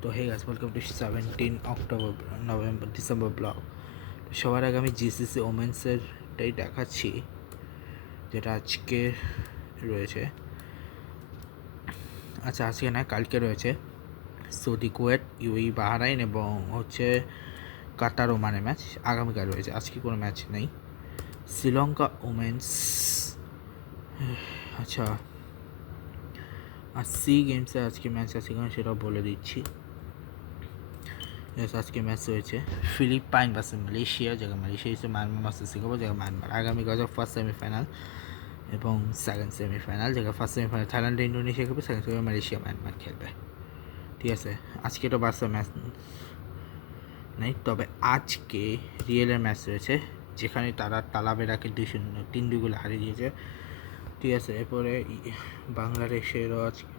তো হে গাছ welcome to 17 December blog. সবার আগে আমি জিসিসি ওমেন্সেরটাই দেখাচ্ছি, যেটা আজকে রয়েছে। আচ্ছা, আজকে না, কালকে রয়েছে সৌদি, কুয়েত, ইউএই, বাহরাইন এবং হচ্ছে কাতার ওমানের ম্যাচ। আগামীকাল রয়েছে, আজকে কোনো ম্যাচ নেই। শ্রীলঙ্কা ওমেন্স, আচ্ছা, আর সি গেমসে আজকে ম্যাচ আছে কিনা সেটাও বলে দিচ্ছি। আজকে ম্যাচ রয়েছে ফিলিপাইন ভার্সেস মালয়েশিয়া, জায়গা মালয়েশিয়া হচ্ছে মায়ানমার ভার্সেস সিঙ্গাপুর, জায়গা মায়ানমার। আগামীকাল ফার্স্ট সেমিফাইনাল এবং সেকেন্ড সেমিফাইনাল, জায়গা ফার্স্ট সেমিফাইনাল থাইল্যান্ড ইন্ডোনেশিয়া খেলবে, সেকেন্ড সেমিফাইনাল মালয়েশিয়া মায়ানমার খেলবে। ঠিক আছে, আজকে তো বার্সা ম্যাচ নেই, তবে আজকে রিয়েলের ম্যাচ রয়েছে, যেখানে তারা তালাবেরাকে 2-0 3-2 গোলে হারিয়ে দিয়েছে। ঠিক আছে, এরপরে বাংলাদেশেরও আজকে,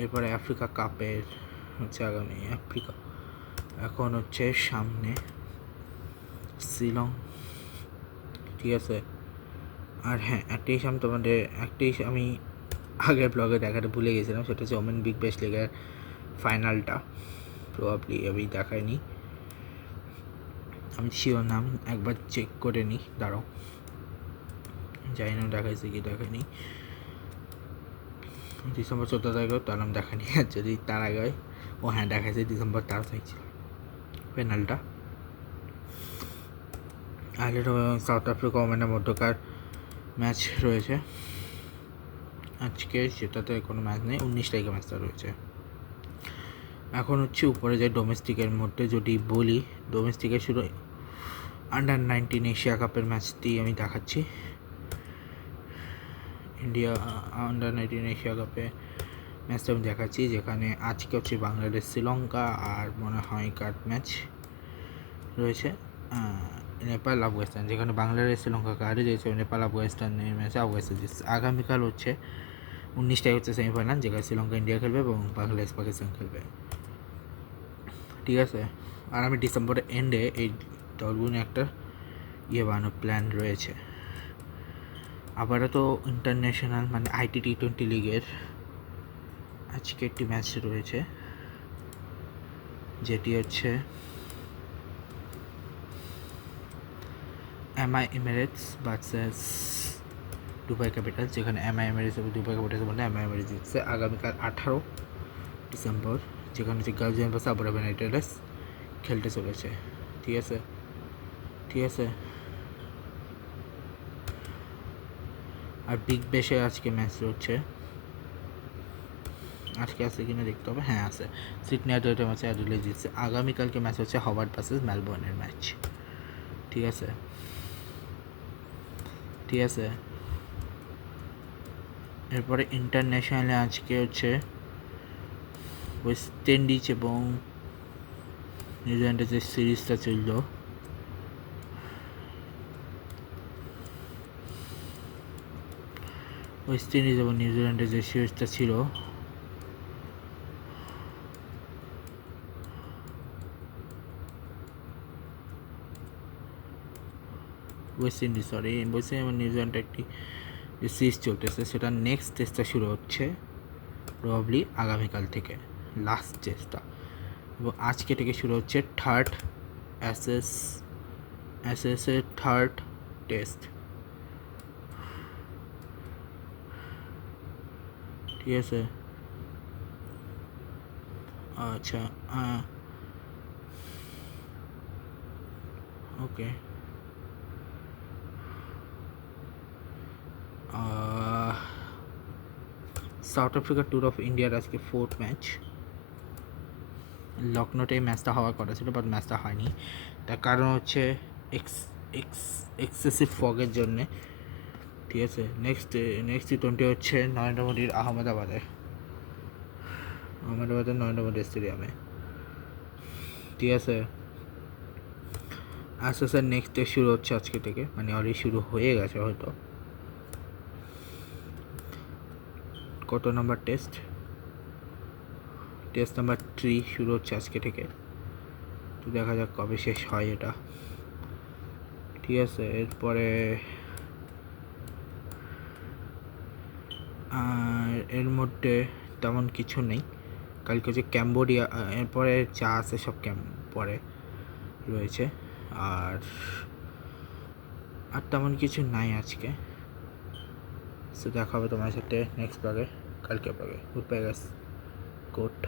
এরপরে আফ্রিকা কাপের হচ্ছে আগামী আফ্রিকা, এখন হচ্ছে সামনে শ্রীলঙ্কা। ঠিক আছে, আর হ্যাঁ, একটাই আমি আগের ব্লগে দেখাতে ভুলে গেছিলাম, সেটা হচ্ছে ওমেন বিগ ব্যাশ লিগের ফাইনালটা। প্রবাবলি আমি দেখাইনি, আমি শিওর নাম একবার চেক করে নিই, দাঁড়াও, জানি না দেখাইছি কি দেখাইনি। ডিসেম্বর 14 তারিখেও তার নাম দেখায়নি, আর যদি তার আগে হয়, ও হ্যাঁ দেখাইছে, ডিসেম্বর 13 তারিখ ছিল ফাইনালটা। আয়ারল্যান্ড এবং সাউথ আফ্রিকা ওমেনের মধ্যকার ম্যাচ রয়েছে আজকে, সেটাতে কোনো ম্যাচ নেই, 19 তারিখে ম্যাচটা রয়েছে। এখন হচ্ছে উপরে যে ডোমেস্টিকের মধ্যে যদি বলি, ডোমেস্টিকের শুরু আন্ডার-19 এশিয়া কাপের ম্যাচটি আমি দেখাচ্ছি। ইন্ডিয়া আন্ডার-19 এশিয়া কাপে ম্যাচটা আমি দেখাচ্ছি, যেখানে আজকে হচ্ছে বাংলাদেশ শ্রীলঙ্কা, আর মনে হয় কাট ম্যাচ রয়েছে নেপাল আফগানিস্তান, যেখানে বাংলাদেশ শ্রীলঙ্কা হারিয়ে দিয়েছে, নেপাল আফগানিস্তানের ম্যাচে আফগানিস্তান জিতছে। আগামীকাল হচ্ছে 19 তারিখ হচ্ছে সেমিফাইনাল, যেখানে শ্রীলঙ্কা ইন্ডিয়া খেলবে এবং বাংলাদেশ পাকিস্তান খেলবে। ঠিক আছে, আর আমি ডিসেম্বরের এন্ডে এই দলগুলো একটা বানানোর প্ল্যান রয়েছে। আবারও তো ইন্টারন্যাশনাল মানে ITT20 লিগের আজকে একটি ম্যাচ রয়েছে, যেটি হচ্ছে MI Emirates versus Dubai capital, যেখানে MI এমিরেটস এবং দুবাই ক্যাপিটালস মধ্যে MI এমিরেটস জিতছে। আগামীকাল 18 ডিসেম্বর, যেখানে হচ্ছে guardian versus Abu Dhabi United খেলতে চলেছে। ঠিক আছে, ঠিক আছে, আর বিগ ব্যাশে আজকে ম্যাচ হচ্ছে, আজকে আছে কিনা দেখতে হবে, হ্যাঁ আছে, সিডনি অ্যাডিলেড ম্যাচে অ্যাডিলেড জিতছে। আগামীকালকে ম্যাচ হচ্ছে হবার্ট ভার্সেস মেলবোর্নের ম্যাচ। ঠিক আছে, ঠিক আছে, এরপরে ইন্টারন্যাশনালে আজকে হচ্ছে ওয়েস্ট ইন্ডিজ এবং নিউজিল্যান্ডের যে সিরিজটা চলল, ওয়েস্ট ইন্ডিজ এবং নিউজিল্যান্ডের যে সিরিজটা ছিল, ওয়েস্ট ইন্ডিজ এবং নিউজিল্যান্ডের একটি যে সিরিজ চলতেছে, সেটা নেক্সট টেস্টটা শুরু হচ্ছে প্রবাবলি আগামীকাল থেকে, লাস্ট টেস্টটা, এবং আজকে থেকে শুরু হচ্ছে থার্ড এর থার্ড টেস্ট। ঠিক আছে, আচ্ছা, ওকে, সাউথ আফ্রিকা ট্যুর অফ ইন্ডিয়ার আজকে 4th ম্যাচ। লখনৌতে এই ম্যাচটা হওয়ার কথা ছিল, বাট ম্যাচটা হয়নি, তার কারণ হচ্ছে এক্সেসিভ ফগের জন্যে। ঠিক আছে, নেক্সট T20 হচ্ছে নরেন্দ্র মোদীর আহমেদাবাদে নরেন্দ্র মোদী স্টেডিয়ামে। ঠিক আছে, আস্তে আস্তে নেক্সট টেস্ট শুরু হচ্ছে আজকে থেকে, মানে অলরেডি শুরু হয়ে গেছে হয়তো। কত নাম্বার টেস্ট নাম্বার 3 শুরু হচ্ছে আজকে থেকে, তো দেখা যাক কবে শেষ হয় এটা। ঠিক আছে, এরপরে আর এর মধ্যে তেমন কিছু নেই, কালকে হচ্ছে ক্যাম্বোডিয়া, এরপরে যা আছে সব পরে রয়েছে। আর তেমন কিছু নাই আজকে। সো দেখা হবে তোমার সাথে নেক্সট ব্লগে, কালকে ব্লগে। Good bye guys, good.